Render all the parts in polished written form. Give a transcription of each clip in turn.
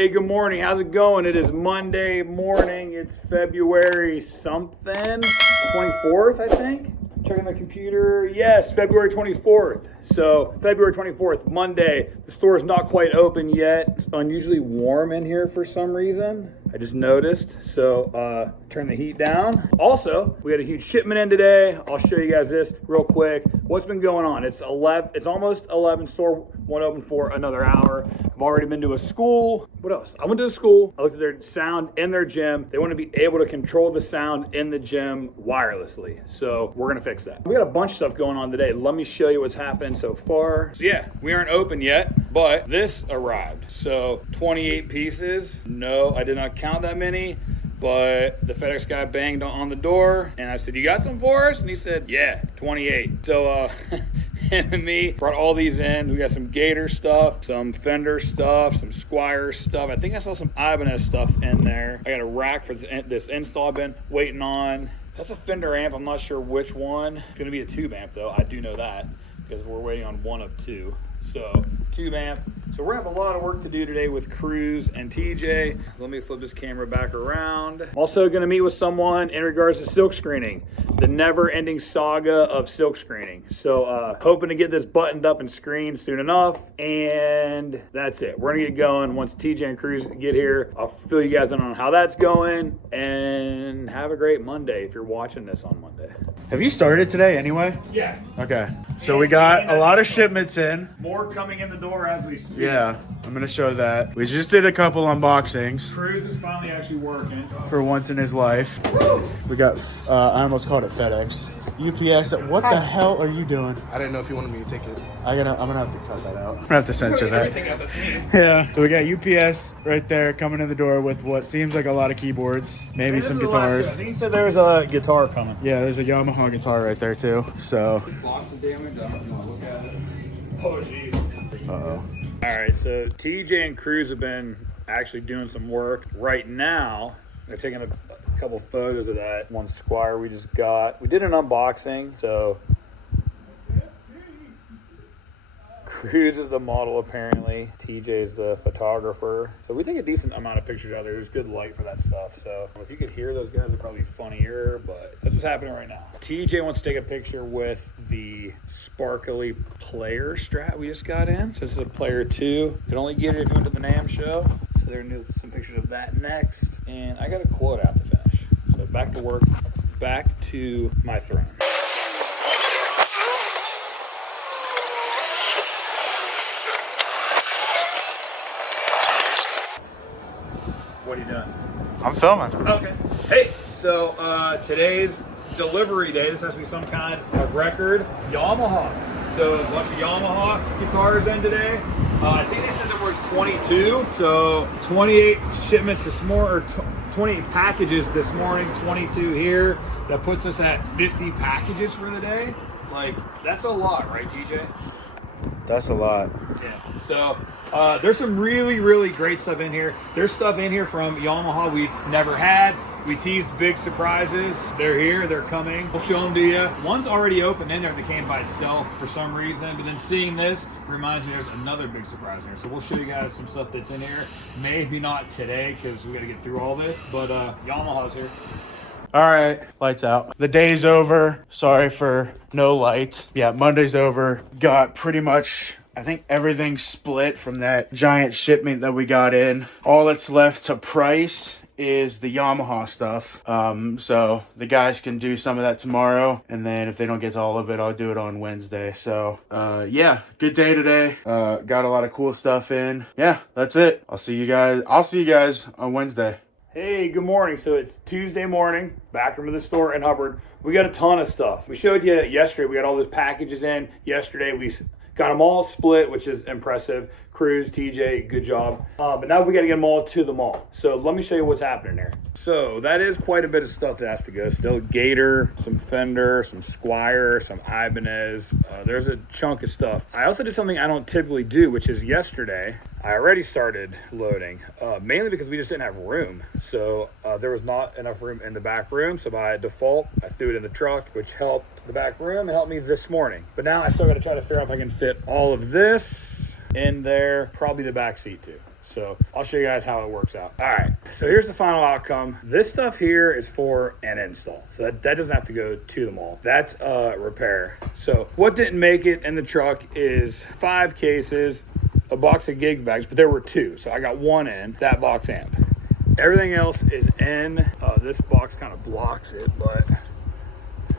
Hey, good morning. How's it going? It is Monday morning. It's February something, 24th, I think. Checking the computer. Yes, February 24th. So February 24th, Monday. The store is not quite open yet. It's unusually warm in here for some reason. I just noticed. So turn the heat down. Also, we had a huge shipment in today. I'll show you guys this real quick. What's been going on? It's almost 11. Store won't open for another hour. I've already been to a school. What else? I went to the school. I looked at their sound in their gym. They want to be able to control the sound in the gym wirelessly. So we're going to fix that. We got a bunch of stuff going on today. Let me show you what's happening so far. So yeah, we aren't open yet, but this arrived. So 28 pieces. No, I did not count that many. But the FedEx guy banged on the door and I said, "You got some for us?" And he said, "Yeah, 28. So him and me brought all these in. We got some Gator stuff, some Fender stuff, some Squire stuff. I think I saw some Ibanez stuff in there. I got a rack for this install I've been waiting on. That's a Fender amp. I'm not sure which one. It's gonna be a tube amp though. I do know that because we're waiting on one of two. So tube amp. So we're gonna have a lot of work to do today with Cruz and TJ. Let me flip this camera back around. Also gonna meet with someone in regards to silk screening, the never-ending saga of silk screening. So hoping to get this buttoned up and screened soon enough. And that's it. We're gonna get going. Once TJ and Cruz get here, I'll fill you guys in on how that's going. And have a great Monday if you're watching this on Monday. Have you started today anyway? Yeah. Okay. So we got a lot of shipments in. More coming in the door as we speak. Yeah, I'm gonna show that. We just did a couple unboxings Cruz is finally actually working. for once in his life. We got, I almost called it FedEx. UPS, what the hell are you doing? I didn't know if you wanted me to take it. I'm gonna have to cut that out. I'm gonna have to censor that. Everything out the thing. Yeah. So we got UPS right there coming in the door with what seems like a lot of keyboards, maybe some guitars. I think he said there was a guitar coming. Yeah, there's a Yamaha guitar right there too. So. Lots of damage. I don't know. Look at it. Oh, jeez. Uh-oh. All right, so TJ and Cruz have been actually doing some work. Right now, they're taking a couple photos of that one Squire we just got. We did an unboxing, so Cruz is the model apparently. TJ is the photographer. So we take a decent amount of pictures out there. There's good light for that stuff. So if you could hear those guys, it'd probably be funnier, but that's what's happening right now. TJ wants to take a picture with the sparkly player strap we just got in. So this is a player 2. You can only get it if you went to the NAMM show. So they're gonna do some pictures of that next. And I got a quote out to finish. So back to work, back to my throne. What are you doing? I'm filming. Okay. Hey, so today's delivery day. This has to be some kind of record. Yamaha. So a bunch of Yamaha guitars in today. I think they said there was 22. So 28 shipments this morning, or 28 packages this morning, 22 here. That puts us at 50 packages for the day. Like, that's a lot, right, TJ? That's a lot. Yeah. So there's some really, really great stuff in here. There's stuff in here from Yamaha we've never had. We teased big surprises. They're here. They're coming. We'll show them to you. One's already open in there that came by itself for some reason. But then seeing this reminds me there's another big surprise in here. So we'll show you guys some stuff that's in here. Maybe not today because we got to get through all this. But Yamaha's here. All right, lights out. The day's over. Sorry for no light. Yeah, Monday's over. Got pretty much, I think, everything split from that giant shipment that we got in. All that's left to price is the Yamaha stuff. So the guys can do some of that tomorrow. And then if they don't get to all of it, I'll do it on Wednesday. So yeah, good day today. Got a lot of cool stuff in. Yeah, that's it. I'll see you guys on Wednesday. Hey, good morning. So it's Tuesday morning, back from the store in Hubbard. We got a ton of stuff. We showed you yesterday, we got all those packages in. Yesterday, we got them all split, which is impressive. Cruz, TJ, good job. But now we got to get them all to the mall. So let me show you what's happening here. So that is quite a bit of stuff that has to go. Still Gator, some Fender, some Squire, some Ibanez. There's a chunk of stuff. I also did something I don't typically do, which is yesterday, I already started loading, mainly because we just didn't have room. So there was not enough room in the back room. So by default, I threw it in the truck, which helped the back room and helped me this morning. But now I still got to try to figure out if I can fit all of this in there, probably the back seat too. So I'll show you guys how it works out. All right, so here's the final outcome. This stuff here is for an install. So that doesn't have to go to the mall. That's a repair. So what didn't make it in the truck is 5 cases, a box of gig bags, but there were 2. So I got 1 in, that box amp. Everything else is in. This box kind of blocks it, but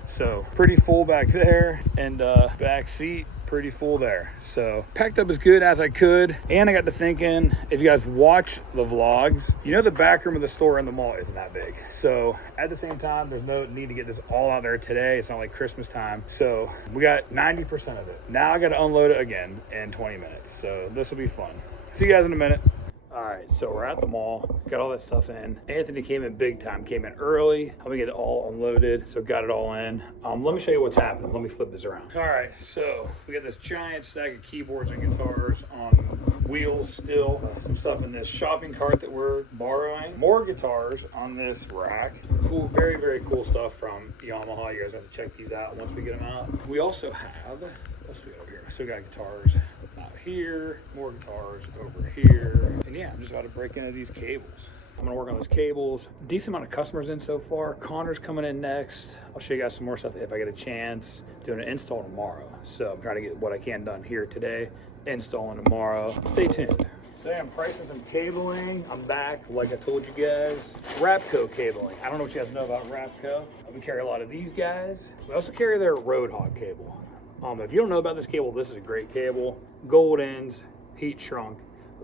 so pretty full back there, and back seat pretty full there. So packed up as good as I could. And I got to thinking, if you guys watch the vlogs, you know the back room of the store in the mall isn't that big. So at the same time, there's no need to get this all out there today. It's not like Christmas time. So we got 90% of it. Now I got to unload it again in 20 minutes. So this will be fun. See you guys in a minute. All right, so we're at the mall, got all that stuff in. Anthony came in big time, came in early, helped me get it all unloaded, so got it all in. Let me show you what's happening. Let me flip this around. All right, so we got this giant stack of keyboards and guitars on wheels still. Some stuff in this shopping cart that we're borrowing. More guitars on this rack. Cool, very, very cool stuff from Yamaha. You guys have to check these out once we get them out. We also have, let's do it over here. So we got guitars out here, more guitars over here. And yeah, I'm just about to break into these cables. I'm gonna work on those cables. Decent amount of customers in so far. Connor's coming in next. I'll show you guys some more stuff if I get a chance. Doing an install tomorrow. So I'm trying to get what I can done here today. Installing tomorrow. Stay tuned. Today I'm pricing some cabling. I'm back, like I told you guys. Rapco cabling. I don't know what you guys know about Rapco. We carry a lot of these guys. We also carry their Roadhog cable. If you don't know about this cable, this is a great cable. Gold ends, heat shrunk,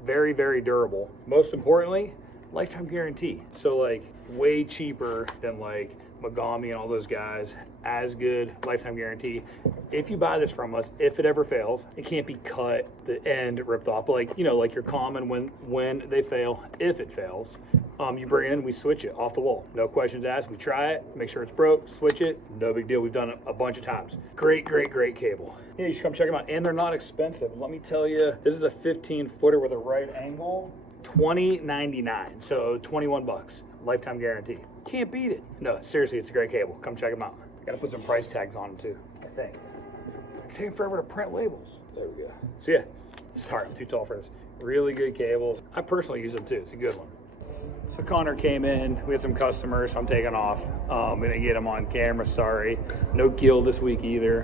very, very durable. Most importantly, lifetime guarantee. So like way cheaper than like Megami and all those guys. As good, lifetime guarantee. If you buy this from us, if it ever fails, it can't be cut, the end ripped off. But like, you know, like your common when they fail, if it fails, you bring it in, we switch it off the wall. No questions asked. We try it, make sure it's broke, switch it. No big deal. We've done it a bunch of times. Great, great, great cable. Yeah, you should come check them out. And they're not expensive. Let me tell you, this is a 15-footer with a right angle, $20.99. So 21 bucks. Lifetime guarantee. Can't beat it. No, seriously, it's a great cable. Come check them out. Gotta put some price tags on them too, I think. It's taking forever to print labels. There we go. So yeah, sorry, I'm too tall for this. Really good cables. I personally use them too. It's a good one. So Connor came in. We had some customers, so I'm taking off. We didn't get him on camera, sorry. No Gil this week either.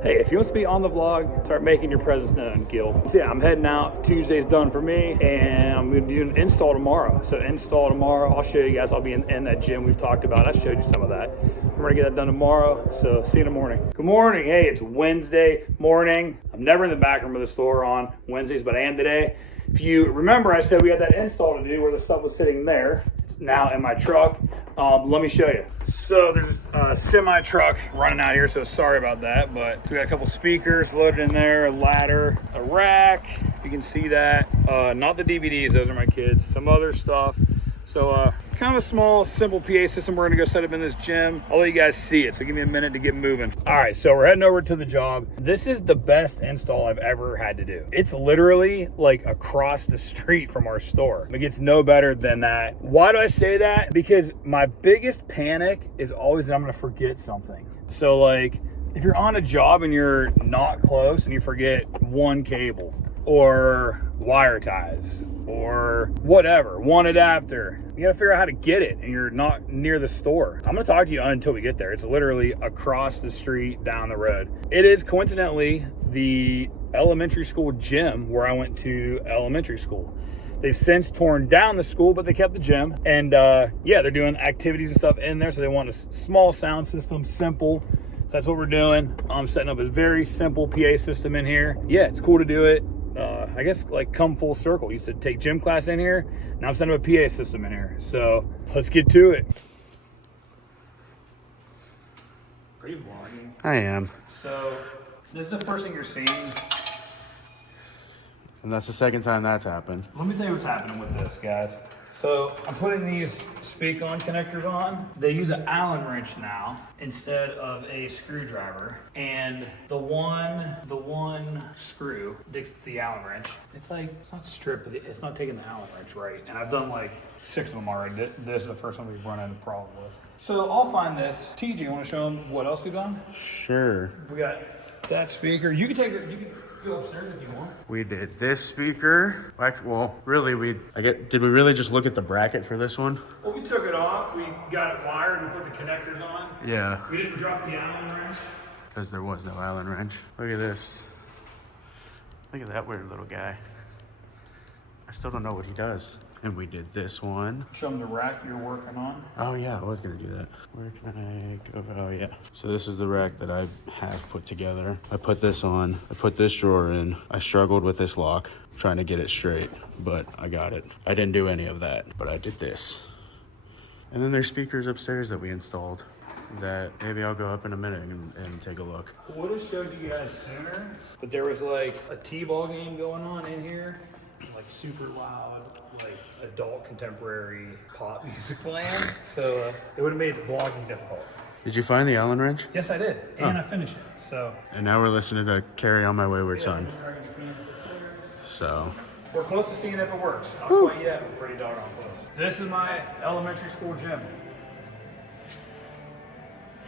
Hey, if you want to be on the vlog, start making your presence known, Gil. So yeah, I'm heading out. Tuesday's done for me, and I'm going to do an install tomorrow. So install tomorrow, I'll show you guys. I'll be in that gym we've talked about. I showed you some of that. I'm going to get that done tomorrow, so see you in the morning. Good morning. Hey, it's Wednesday morning. I'm never in the back room of the store on Wednesdays, but I am today. If you remember, I said we had that install to do where the stuff was sitting there. It's now in my truck. Let me show you. So there's a semi truck running out here, so sorry about that, but we got a couple speakers loaded in there, a ladder, a rack, if you can see that. Not the DVDs, those are my kids, some other stuff. So kind of a small, simple PA system. We're gonna go set up in this gym. I'll let you guys see it, so give me a minute to get moving. All right, so we're heading over to the job. This is the best install I've ever had to do. It's literally like across the street from our store. It gets no better than that. Why do I say that? Because my biggest panic is always that I'm gonna forget something. So like, if you're on a job and you're not close and you forget one cable, or wire ties, or whatever, one adapter. You gotta figure out how to get it, and you're not near the store. I'm gonna talk to you until we get there. It's literally across the street, down the road. It is coincidentally the elementary school gym where I went to elementary school. They've since torn down the school, but they kept the gym. And yeah, they're doing activities and stuff in there, so they want a small sound system, simple. So that's what we're doing. I'm setting up a very simple PA system in here. Yeah, it's cool to do it. I guess like come full circle. Used to take gym class in here. Now I'm setting up a PA system in here. So let's get to it. Are you vlogging? I am. So this is the first thing you're seeing. And that's the second time that's happened. Let me tell you what's happening with this, guys. So I'm putting these speak-on connectors on. They use an Allen wrench now instead of a screwdriver. And the one screw digs the Allen wrench. It's like, it's not stripped, it's not taking the Allen wrench right. And I've done like 6 of them already. This is the first one we've run into a problem with. So I'll find this. TJ, you want to show them what else we've done? Sure. We got That speaker, you can take it, you can go upstairs if you want. We did this speaker. Well, really, did we really just look at the bracket for this one? Well, we took it off, we got it wired, we put the connectors on. Yeah. We didn't drop the Allen wrench. Because there was no Allen wrench. Look at this. Look at that weird little guy. I still don't know what he does. And we did this one. Show them the rack you're working on. Oh yeah, I was gonna do that. Where can I go? Oh yeah. So this is the rack that I have put together. I put this on, I put this drawer in. I struggled with this lock, trying to get it straight, but I got it. I didn't do any of that, but I did this. And then there's speakers upstairs that we installed that maybe I'll go up in a minute and take a look. I would have showed you guys sooner, but there was like a T-ball game going on in here. Like super loud, like adult contemporary pop music playing. So it would have made vlogging difficult. Did you find the Allen wrench? Yes, I did, and I finished it. So. And now we're listening to Carry On My Wayward Son. So. We're close to seeing if it works. Not quite yet, but pretty doggone close. This is my elementary school gym.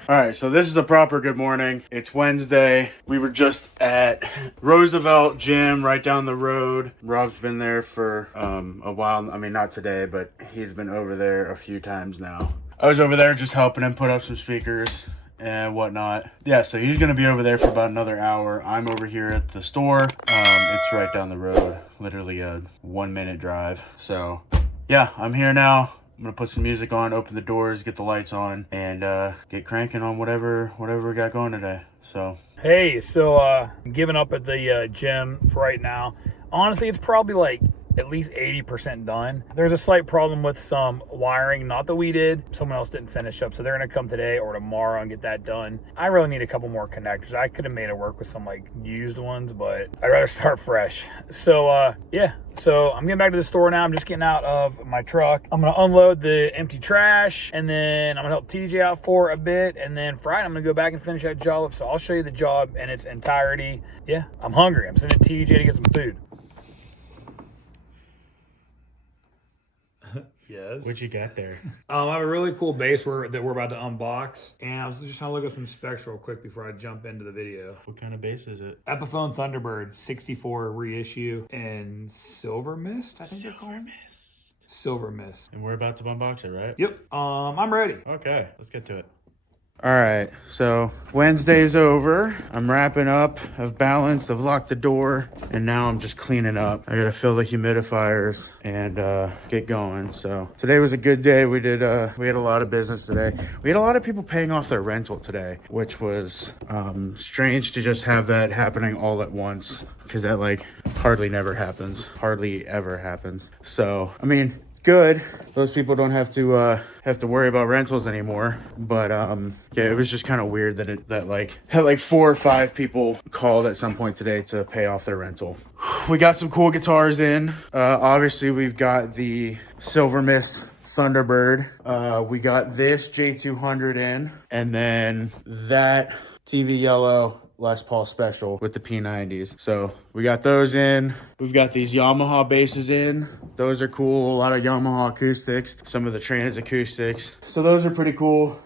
All right, so this is a proper good morning. It's Wednesday. We were just at Roosevelt Gym right down the road. Rob's been there for a while. I mean, not today, but he's been over there a few times now. I was over there just helping him put up some speakers and whatnot. Yeah, so he's gonna be over there for about another hour. I'm over here at the store. It's right down the road, literally a 1-minute drive. So yeah, I'm here now. I'm gonna put some music on, open the doors, get the lights on, and get cranking on whatever we got going today. So hey, so I'm giving up at the gym for right now. Honestly, it's probably like at least 80% done. There's a slight problem with some wiring, not that we did, someone else didn't finish up, so they're gonna come today or tomorrow and get that done. I really need a couple more connectors. I could have made it work with some like used ones, but I'd rather start fresh. So yeah, so I'm getting back to the store now. I'm just getting out of my truck. I'm gonna unload the empty trash, and then I'm gonna help TJ out for a bit, and then Friday I'm gonna go back and finish that job up. So I'll show you the job in its entirety. Yeah, I'm hungry. I'm sending TJ to get some food. Yes. what you got there? I have a really cool base that we're about to unbox, and I was just trying to look up some specs real quick before I jump into the video. What kind of base is it? Epiphone Thunderbird 64 reissue and Silver Mist, I think they're called. Silver Mist. And we're about to unbox it, right? Yep. I'm ready. Okay, let's get to it. All right, so Wednesday's over. I'm wrapping up. I've balanced, I've locked the door, and now I'm just cleaning up. I gotta fill the humidifiers and get going. So today was a good day. We had a lot of business today. We had a lot of people paying off their rental today, which was strange to just have that happening all at once, because that like hardly ever happens. So, I mean, good. Those people don't have to worry about rentals anymore. But yeah, it was just kind of weird that like 4 or 5 people called at some point today to pay off their rental. We got some cool guitars in. Obviously, we've got the Silver Mist Thunderbird. We got this J200 in, and then that TV Yellow Les Paul Special with the P90s. So we got those in. We've got these Yamaha basses in. Those are cool. A lot of Yamaha acoustics, some of the Trans acoustics. So those are pretty cool.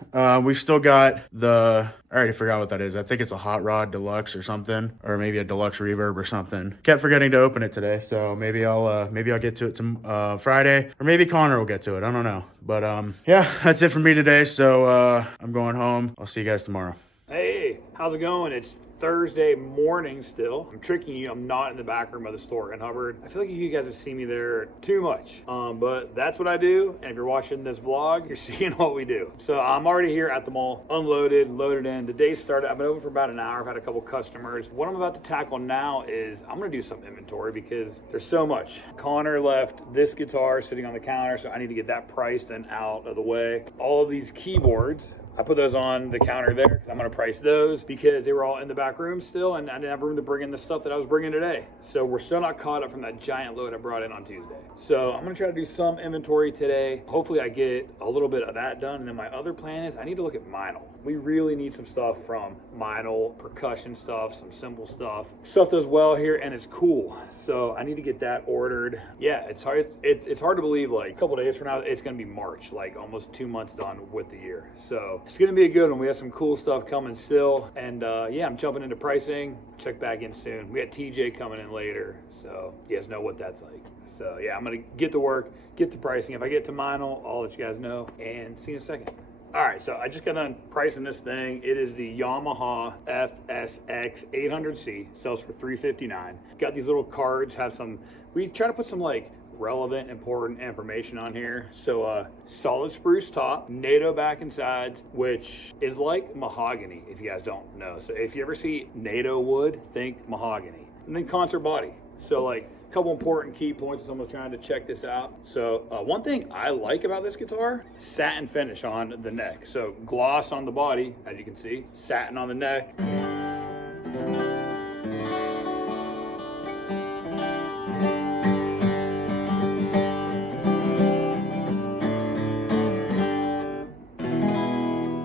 We've still got I already forgot what that is. I think it's a Hot Rod Deluxe or something, or maybe a Deluxe Reverb or something. Kept forgetting to open it today, so maybe I'll get to it Friday, or maybe Connor will get to it. I don't know, but yeah, that's it for me today. So I'm going home. I'll see you guys tomorrow. Hey, how's it going? It's Thursday morning still. I'm tricking you. I'm not in the back room of the store in Hubbard. I feel like you guys have seen me there too much, but that's what I do. And if you're watching this vlog, you're seeing what we do. So I'm already here at the mall, unloaded, loaded in. The day started. I've been open for about an hour. I've had a couple customers. What I'm about to tackle now is I'm going to do some inventory because there's so much. Connor left this guitar sitting on the counter, so I need to get that priced and out of the way. All of these keyboards, I put those on the counter there because I'm going to price those because they were all in the back room still, and I didn't have room to bring in the stuff that I was bringing today. So we're still not caught up from that giant load I brought in on Tuesday. So I'm going to try to do some inventory today. Hopefully I get a little bit of that done. And then my other plan is I need to look at Meinl. We really need some stuff from Meinl, percussion stuff, some cymbal stuff. Stuff does well here and it's cool. So I need to get that ordered. Yeah, it's hard. It's hard to believe like a couple days from now, it's going to be March, like almost 2 months done with the year. So it's gonna be a good one. We have some cool stuff coming still, and yeah, I'm jumping into pricing. Check back in soon. We got TJ coming in later, so you guys know what that's like. So yeah, I'm gonna get to work, get to pricing. If I get to Minel, I'll let you guys know, and see you in a second. All right, so I just got done pricing this thing. It is the Yamaha FSX 800C, sells for $359. Got these little cards, we try to put some like relevant, important information on here. So solid spruce top, NATO back and sides, which is like mahogany, if you guys don't know. So if you ever see NATO wood, think mahogany. And then concert body. So like, couple important key points as someone's trying to check this out. So one thing I like about this guitar, satin finish on the neck. So gloss on the body, as you can see, satin on the neck.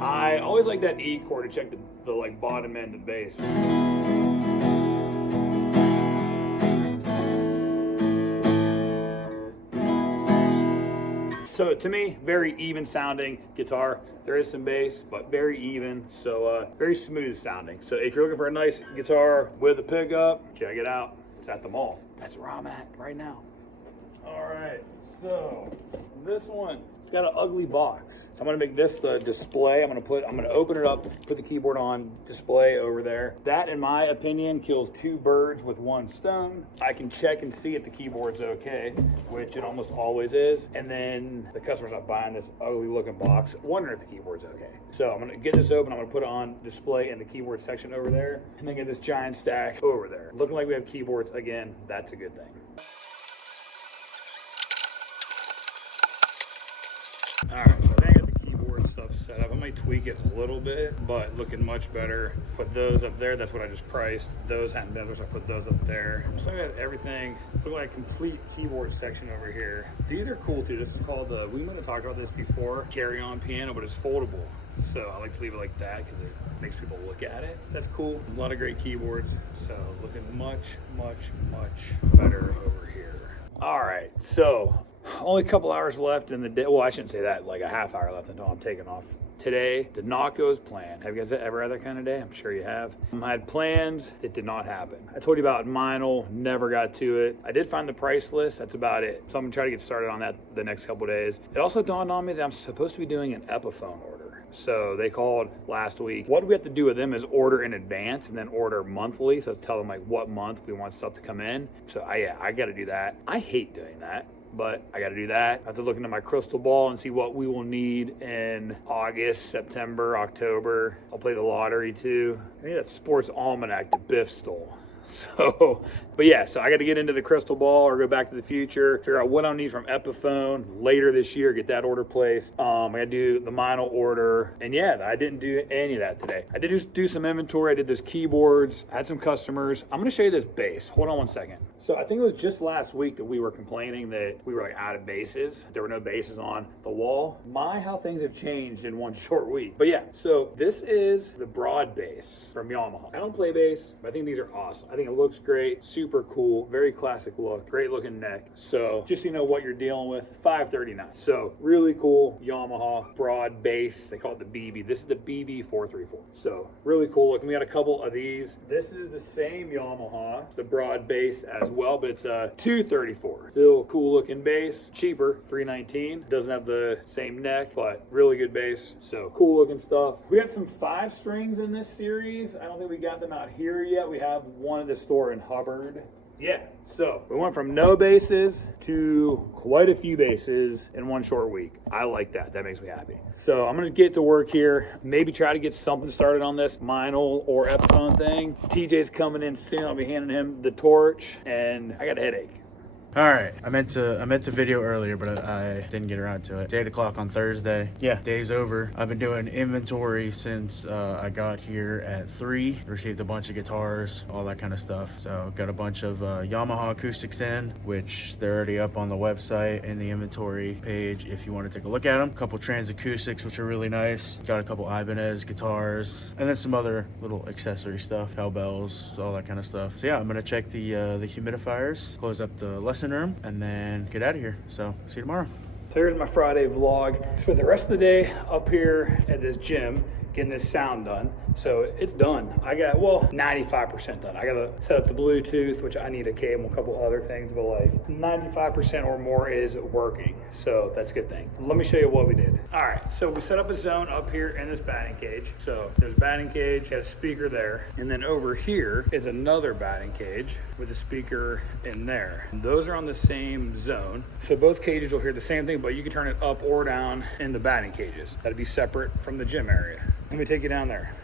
I always like that E chord to check the like bottom end of bass. So to me, very even sounding guitar. There is some bass, but very even. So very smooth sounding. So if you're looking for a nice guitar with a pickup, check it out. It's at the mall. That's where I'm at right now. All right, so this one, it's got an ugly box. So I'm gonna make this the display. I'm gonna open it up, put the keyboard on display over there. That, in my opinion, kills two birds with one stone. I can check and see if the keyboard's okay, which it almost always is. And then the customer's not buying this ugly looking box, wondering if the keyboard's okay. So I'm gonna get this open. I'm gonna put it on display in the keyboard section over there, and then get this giant stack over there. Looking like we have keyboards again. That's a good thing. All right, so I think I got the keyboard stuff set up. I might tweak it a little bit, but looking much better. Put those up there. That's what I just priced. Those hadn't been, so I put those up there. So I got everything. Look like a complete keyboard section over here. These are cool too. This is called the, we might have talked about this before, carry-on piano, but it's foldable. So I like to leave it like that because it makes people look at it. That's cool. A lot of great keyboards. So looking much, much, much better over here. All right, so only a couple hours left in the day. Well, I shouldn't say that, like a half hour left until I'm taking off. Today did not go as planned. Have you guys ever had that kind of day? I'm sure you have. I had plans, it did not happen. I told you about Minel, never got to it. I did find the price list, that's about it. So I'm gonna try to get started on that the next couple days. It also dawned on me that I'm supposed to be doing an Epiphone order. So they called last week. What we have to do with them is order in advance and then order monthly. So tell them like what month we want stuff to come in. So I gotta do that. I hate doing that, but I got to do that. I have to look into my crystal ball and see what we will need in August, September, October. I'll play the lottery too. I need that sports almanac that Biff stole. So, but yeah, so I got to get into the crystal ball or go back to the future, figure out what I need from Epiphone later this year, get that order placed. I got to do the Minel order. And yeah, I didn't do any of that today. I did just do some inventory. I did this keyboards, I had some customers. I'm going to show you this bass. Hold on one second. So I think it was just last week that we were complaining that we were like out of bases. There were no bases on the wall. How things have changed in one short week. But yeah, so this is the broad bass from Yamaha. I don't play bass, but I think these are awesome. I think it looks great, super cool, very classic look, great looking neck. So just so you know what you're dealing with, $539. So really cool Yamaha broad bass. They call it the BB. This is the BB 434. So really cool looking. We got a couple of these. This is the same Yamaha, the broad bass as well, but it's a 234. Still cool looking bass, cheaper, $319. Doesn't have the same neck, but really good bass. So cool looking stuff. We have some 5 strings in this series. I don't think we got them out here yet. We have one at the store in Hubbard. Yeah, so we went from no bases to quite a few bases in one short week. I like that. That makes me happy. So I'm gonna get to work here. Maybe try to get something started on this Minel or Epiphone thing. TJ's coming in soon. I'll be handing him the torch, and I got a headache. All right, I meant to video earlier, but I didn't get around to it. It's 8 o'clock on Thursday. Yeah, day's over. I've been doing inventory since I got here at 3. Received a bunch of guitars, all that kind of stuff. So got a bunch of Yamaha acoustics in, which they're already up on the website in the inventory page if you want to take a look at them. A couple Trans acoustics, which are really nice. Got a couple Ibanez guitars, and then some other little accessory stuff, cowbells, all that kind of stuff. So yeah, I'm gonna check the humidifiers, close up the lesson room, and then get out of here. So see you tomorrow. So here's my Friday vlog. Spent the rest of the day up here at this gym getting this sound done. So it's done. I got, well, 95% done. I gotta set up the Bluetooth, which I need a cable, a couple other things, but like 95% or more is working. So that's a good thing. Let me show you what we did. All right, so we set up a zone up here in this batting cage. So there's a batting cage, got a speaker there. And then over here is another batting cage with a speaker in there. Those are on the same zone. So both cages will hear the same thing, but you can turn it up or down in the batting cages. That'd be separate from the gym area. Let me take you down there.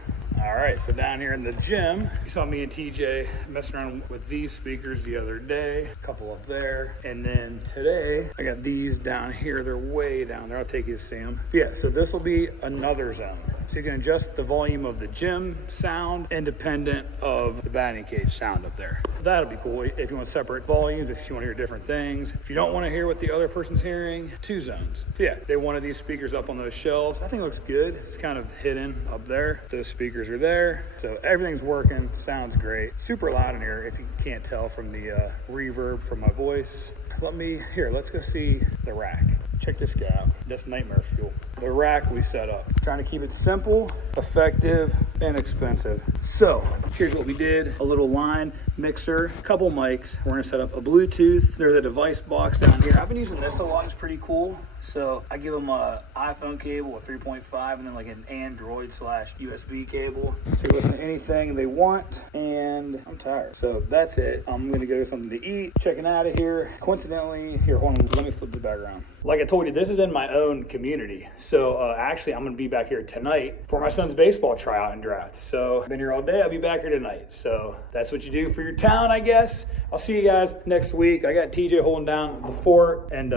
All right, so down here in the gym, you saw me and TJ messing around with these speakers the other day, a couple up there. And then today, I got these down here. They're way down there. I'll take you to see them. Yeah, so this will be another zone. So you can adjust the volume of the gym sound independent of the batting cage sound up there. That'll be cool if you want separate volumes, if you want to hear different things. If you don't want to hear what the other person's hearing, 2 zones. So yeah, they wanted these speakers up on those shelves. I think it looks good. It's kind of hidden up there. Those speakers are there. So everything's working, sounds great. Super loud in here if you can't tell from the reverb from my voice. Let's go see the rack. Check this guy out. That's nightmare fuel. The rack we set up. Trying to keep it simple, effective, inexpensive. So here's what we did. A little line mixer, a couple mics. We're gonna set up a Bluetooth. There's a device box down here. I've been using this a lot. It's pretty cool. So I give them a iPhone cable, a 3.5, and then like an Android / USB cable. So you listen to anything they want, and I'm tired. So that's it. I'm gonna go get something to eat. Checking out of here. Coincidentally, here, hold on, let me flip the background. Like I told you, this is in my own community. So actually, I'm gonna be back here tonight for my son's baseball tryout and draft. So I've been here all day. I'll be back here tonight. So that's what you do for your town, I guess. I'll see you guys next week. I got TJ holding down the fort, and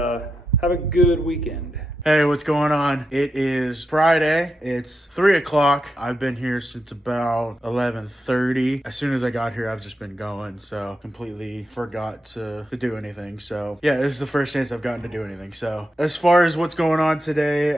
have a good weekend. Hey, what's going on? It is Friday. It's 3 o'clock. I've been here since about 11:30. As soon as I got here, I've just been going, so completely forgot to do anything. So yeah, this is the first chance I've gotten to do anything. So as far as what's going on today,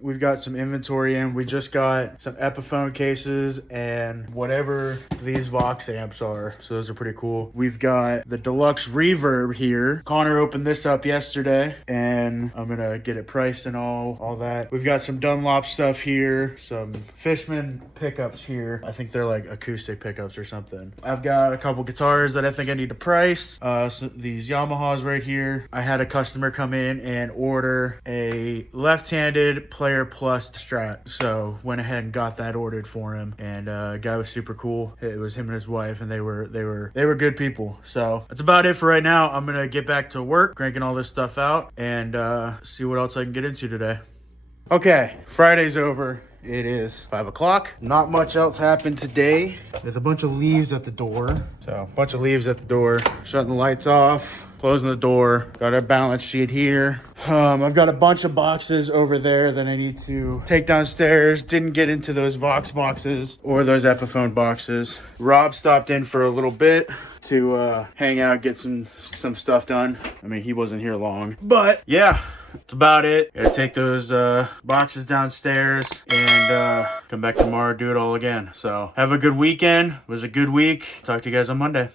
we've got some inventory in. We just got some Epiphone cases and whatever these Vox amps are. So those are pretty cool. We've got the deluxe reverb here. Connor opened this up yesterday, and I'm gonna get it priced and all that. We've got some Dunlop stuff here, some Fishman pickups here. I think they're like acoustic pickups or something. I've got a couple guitars that I think I need to price. So these Yamahas right here. I had a customer come in and order a left-handed Player Plus Strat, so went ahead and got that ordered for him. And guy was super cool. It was him and his wife, and they were good people. So that's about it for right now. I'm gonna get back to work, cranking all this stuff out, and see what else I can get into today. Okay, Friday's over. It is 5 o'clock. Not much else happened today. There's a bunch of leaves at the door. Shutting the lights off, closing the door. Got our balance sheet here. I've got a bunch of boxes over there that I need to take downstairs. Didn't get into those Vox boxes or those Epiphone boxes. Rob stopped in for a little bit to hang out, get some stuff done. I mean, he wasn't here long, but yeah. That's about it. Gotta take those boxes downstairs and come back tomorrow, do it all again. So have a good weekend. It was a good week. Talk to you guys on Monday.